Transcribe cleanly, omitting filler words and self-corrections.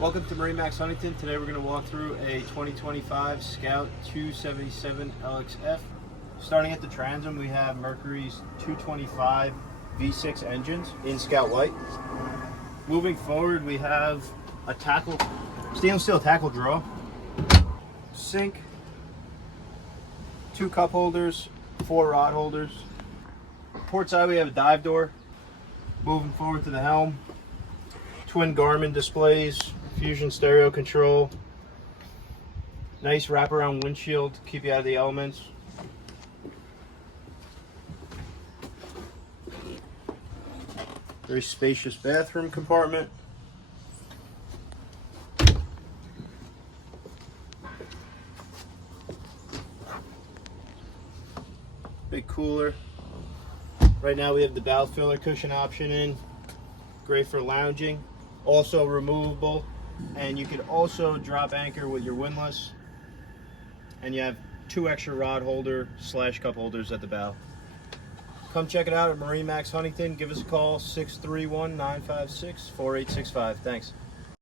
Welcome to MarineMax Huntington. Today we're going to walk through a 2025 Scout 277 LXF. Starting at the transom, we have Mercury's 225 V6 engines in Scout White. Moving forward, we have a stainless steel tackle drawer, sink, 2 cup holders, 4 rod holders. Port side, we have a dive door. Moving forward to the helm, twin Garmin displays, Fusion stereo control, nice wraparound windshield to keep you out of the elements. Very spacious bathroom compartment. Big cooler. Right now we have the bow filler cushion option in. Great for lounging. Also removable. And you could also drop anchor with your windlass. And you have 2 extra rod holder / cup holders at the bow. Come check it out at MarineMax Huntington. Give us a call, 631-956-4865. Thanks.